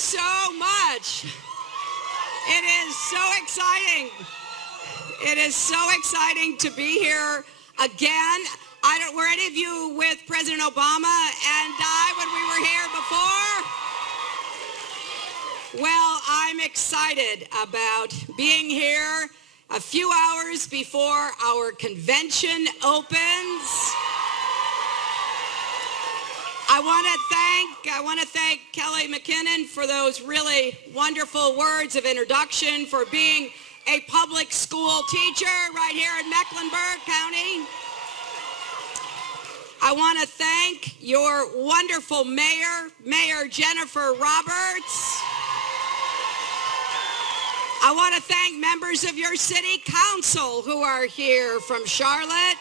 so much. It is so exciting. It is so exciting to be here again. Were any of you with President Obama and I when we were here before? Well, I'm excited about being here a few hours before our convention opens. I want to thank Kelly McKinnon for those really wonderful words of introduction, for being a public school teacher right here in Mecklenburg County. I want to thank your wonderful mayor, Mayor Jennifer Roberts. I want to thank members of your city council who are here from Charlotte,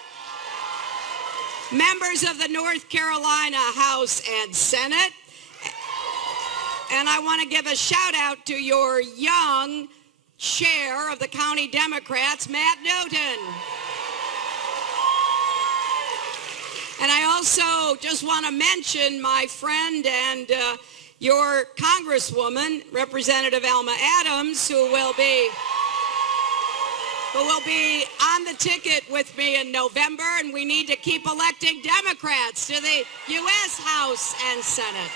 members of the North Carolina House and Senate, and I want to give a shout out to your young chair of the county Democrats, Matt Newton. And I also just want to mention my friend and your Congresswoman, Representative Alma Adams, who will be on the ticket with me in November, and we need to keep electing Democrats to the U.S. House and Senate.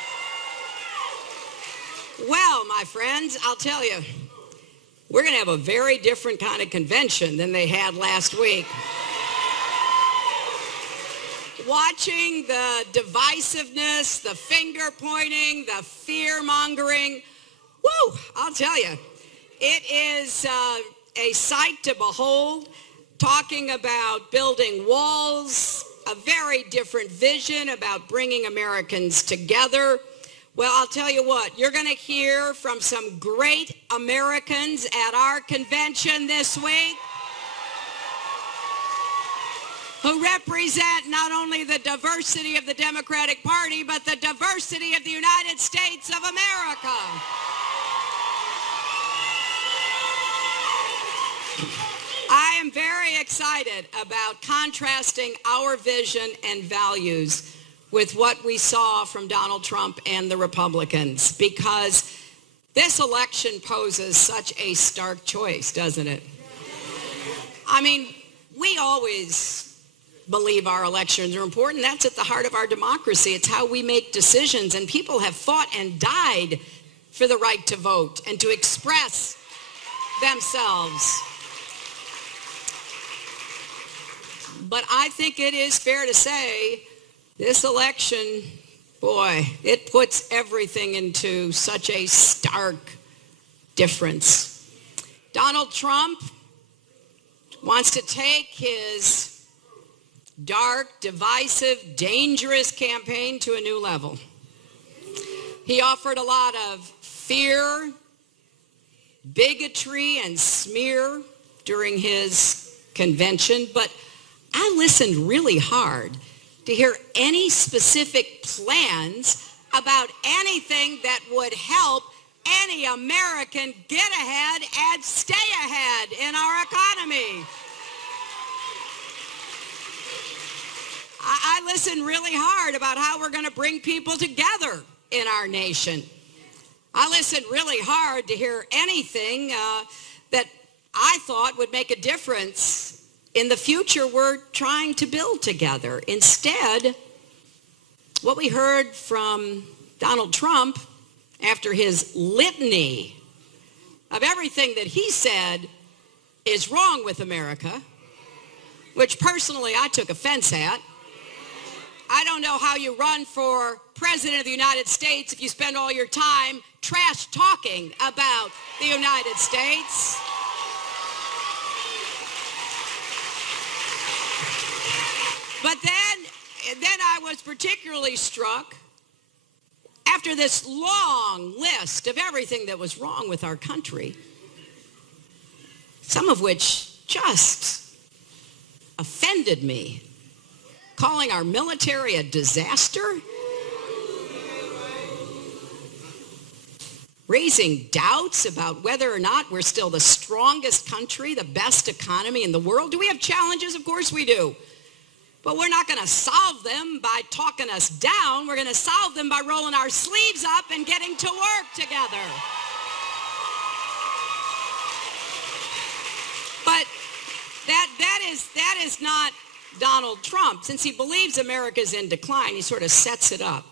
Well, my friends, I'll tell you, we're going to have a very different kind of convention than they had last week. Watching the divisiveness, the finger pointing, the fear mongering, woo, I'll tell you, it is a sight to behold. Talking about building walls, a very different vision about bringing Americans together. Well, I'll tell you what, you're going to hear from some great Americans at our convention this week who represent not only the diversity of the Democratic Party, but the diversity of the United States of America. I am very excited about contrasting our vision and values with what we saw from Donald Trump and the Republicans, because this election poses such a stark choice, doesn't it? I mean, we always believe our elections are important. That's at the heart of our democracy. It's how we make decisions, and people have fought and died for the right to vote and to express themselves. But I think it is fair to say this election, boy, it puts everything into such a stark difference. Donald Trump wants to take his dark, divisive, dangerous campaign to a new level. He offered a lot of fear, bigotry, and smear during his convention, but I listened really hard to hear any specific plans about anything that would help any American get ahead and stay ahead in our economy. I listened really hard about how we're going to bring people together in our nation. I listened really hard to hear anything that I thought would make a difference in the future we're trying to build together. Instead, what we heard from Donald Trump after his litany of everything that he said is wrong with America, which personally I took offense at. I don't know how you run for President of the United States if you spend all your time trash talking about the United States. But then I was particularly struck after this long list of everything that was wrong with our country, some of which just offended me. Calling our military a disaster, raising doubts about whether or not we're still the strongest country, the best economy in the world. Do we have challenges? Of course we do. But we're not going to solve them by talking us down. We're going to solve them by rolling our sleeves up and getting to work together. But that is not Donald Trump. Since he believes America's in decline, he sort of sets it up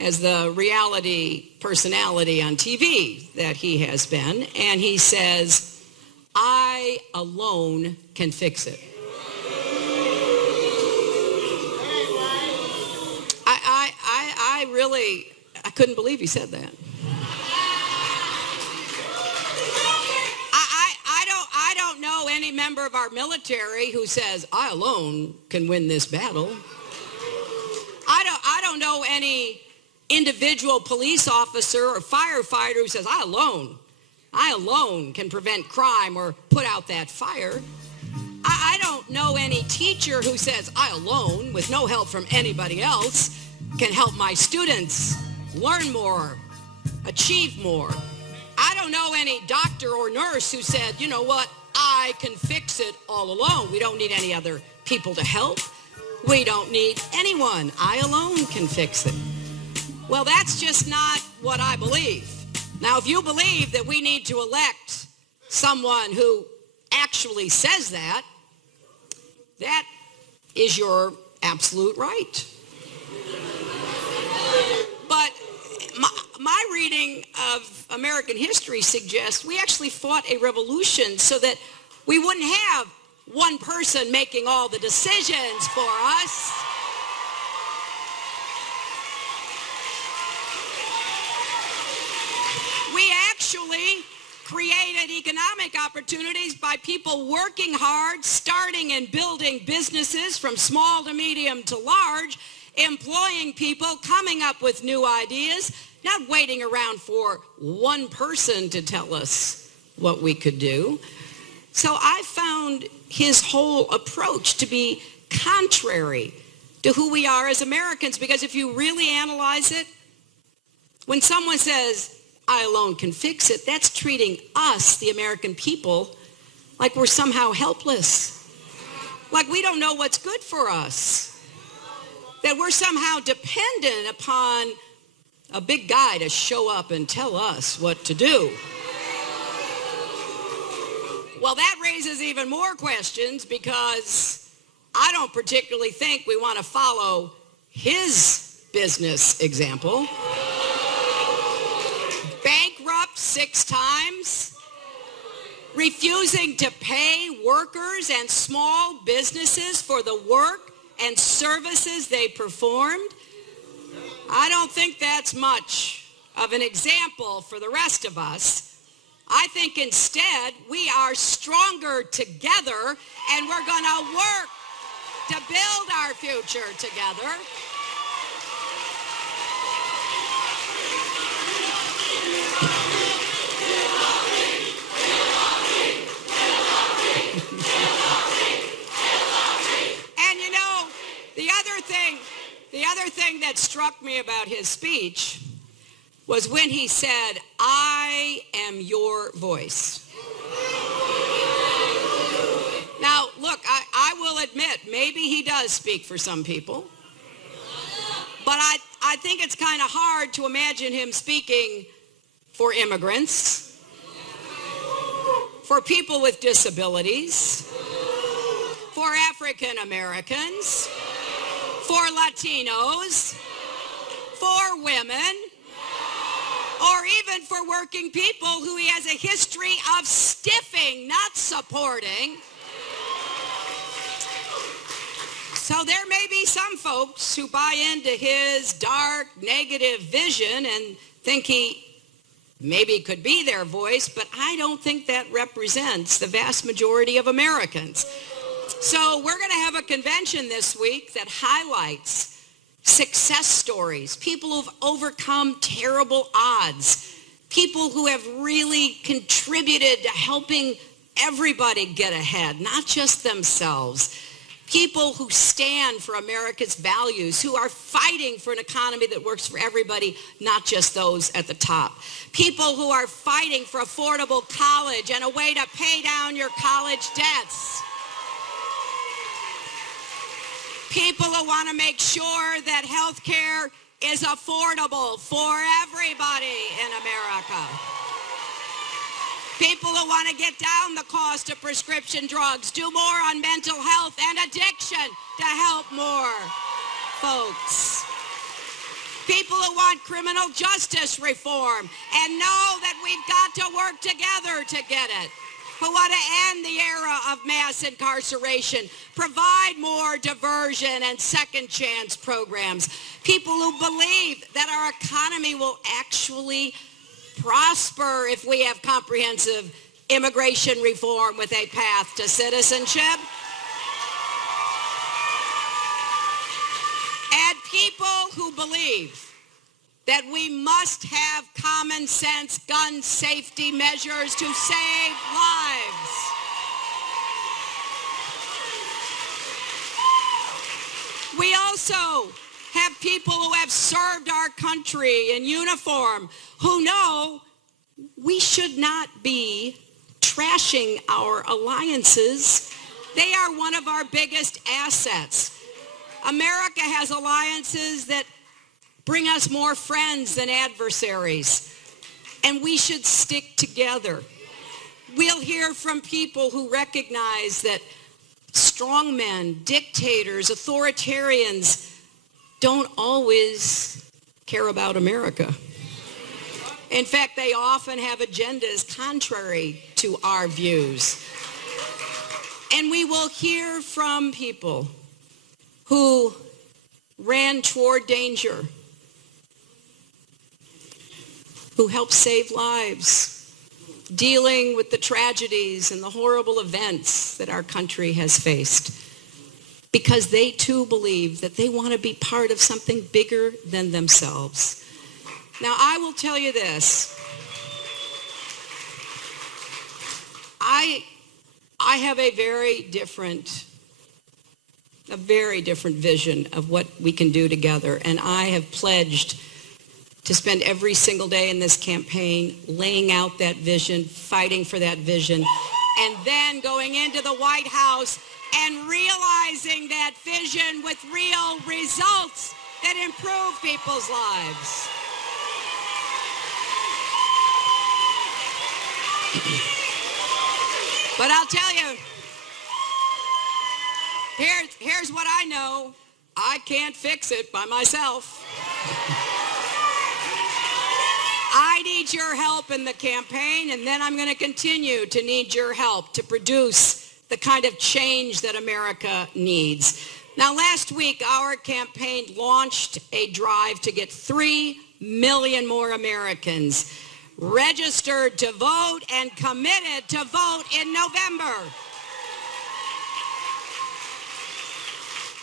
as the reality personality on TV that he has been. And he says, I alone can fix it. I couldn't believe he said that. I don't know any member of our military who says, I alone can win this battle. I don't know any individual police officer or firefighter who says, I alone can prevent crime or put out that fire. I don't know any teacher who says, I alone, with no help from anybody else, can help my students learn more, achieve more. I don't know any doctor or nurse who said, you know what, I can fix it all alone. We don't need any other people to help. We don't need anyone. I alone can fix it. Well, that's just not what I believe. Now, if you believe that we need to elect someone who actually says that, that is your absolute right. But my reading of American history suggests we actually fought a revolution so that we wouldn't have one person making all the decisions for us. We actually created economic opportunities by people working hard, starting and building businesses from small to medium to large, employing people, coming up with new ideas, not waiting around for one person to tell us what we could do. So I found his whole approach to be contrary to who we are as Americans, because if you really analyze it, when someone says, I alone can fix it, that's treating us, the American people, like we're somehow helpless. Like we don't know what's good for us. That we're somehow dependent upon a big guy to show up and tell us what to do. Well, that raises even more questions because I don't particularly think we want to follow his business example. Bankrupt 6 times, refusing to pay workers and small businesses for the work and services they performed. I don't think that's much of an example for the rest of us. I think instead we are stronger together and we're going to work to build our future together. And you know, the other thing that struck me about his speech was when he said, I am your voice. Now, look, I will admit, maybe he does speak for some people, but I think it's kind of hard to imagine him speaking for immigrants, for people with disabilities, for African Americans, for Latinos, for women, or even for working people who he has a history of stiffing, not supporting. So there may be some folks who buy into his dark, negative vision and think he maybe could be their voice, but I don't think that represents the vast majority of Americans. So we're going to have a convention this week that highlights success stories, people who've overcome terrible odds, people who have really contributed to helping everybody get ahead, not just themselves. People who stand for America's values, who are fighting for an economy that works for everybody, not just those at the top. People who are fighting for affordable college and a way to pay down your college debts. People who want to make sure that health care is affordable for everybody in America. People who want to get down the cost of prescription drugs, do more on mental health and addiction to help more folks. People who want criminal justice reform and know that we've got to work together to get it. Who want to end the era of mass incarceration, provide more diversion and second chance programs. People who believe that our economy will actually prosper if we have comprehensive immigration reform with a path to citizenship. And people who believe that we must have common sense gun safety measures to save lives. We also have people who have served our country in uniform who know we should not be trashing our alliances. They are one of our biggest assets. America has alliances that bring us more friends than adversaries, and we should stick together. We'll hear from people who recognize that strongmen, dictators, authoritarians don't always care about America. In fact, they often have agendas contrary to our views. And we will hear from people who ran toward danger, who helped save lives, dealing with the tragedies and the horrible events that our country has faced, because they too believe that they want to be part of something bigger than themselves. Now, I will tell you this. I have a very different vision of what we can do together, and I have pledged to spend every single day in this campaign laying out that vision, fighting for that vision, and then going into the White House and realizing that vision with real results that improve people's lives. But I'll tell you, here's what I know. I can't fix it by myself. I need your help in the campaign, and then I'm going to continue to need your help to produce the kind of change that America needs. Now, last week, our campaign launched a drive to get 3 million more Americans registered to vote and committed to vote in November.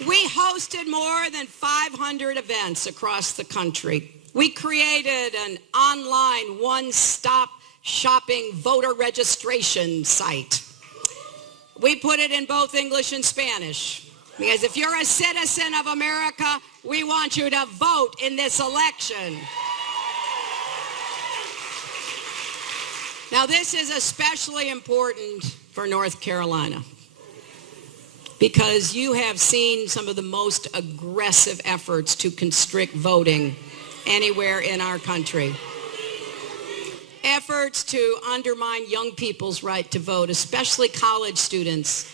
We hosted more than 500 events across the country. We created an online one-stop shopping voter registration site. We put it in both English and Spanish, because if you're a citizen of America, we want you to vote in this election. Now, this is especially important for North Carolina, because you have seen some of the most aggressive efforts to constrict voting anywhere in our country. Efforts to undermine young people's right to vote, especially college students,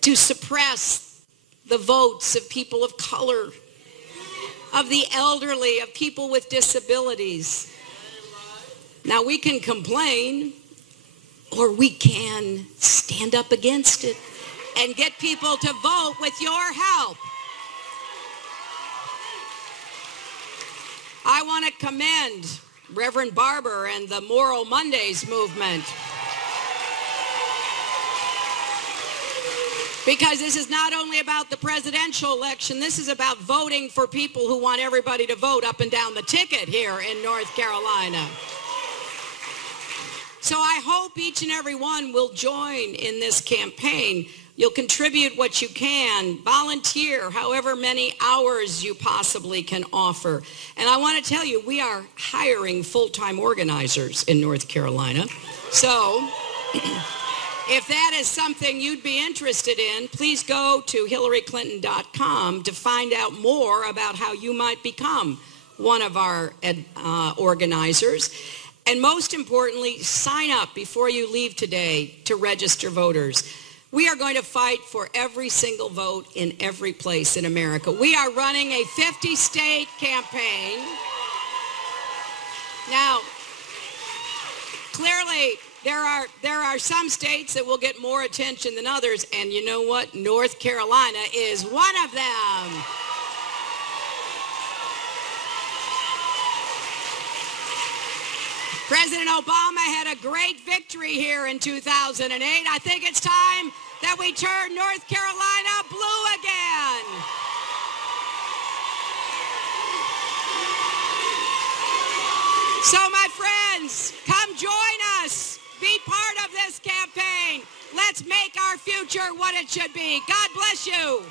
to suppress the votes of people of color, of the elderly, of people with disabilities. Now, we can complain, or we can stand up against it and get people to vote with your help. I want to commend Reverend Barber and the Moral Mondays movement, because this is not only about the presidential election, this is about voting for people who want everybody to vote up and down the ticket here in North Carolina. So I hope each and every one will join in this campaign. You'll contribute what you can, volunteer however many hours you possibly can offer. And I want to tell you, we are hiring full-time organizers in North Carolina. So If that is something you'd be interested in, please go to hillaryclinton.com to find out more about how you might become one of our organizers. And most importantly, sign up before you leave today to register voters. We are going to fight for every single vote in every place in America. We are running a 50-state campaign. Now, clearly, there are some states that will get more attention than others, and you know what? North Carolina is one of them. President Obama had a great victory here in 2008. I think it's time that we turn North Carolina blue again. So my friends, come join us. Be part of this campaign. Let's make our future what it should be. God bless you.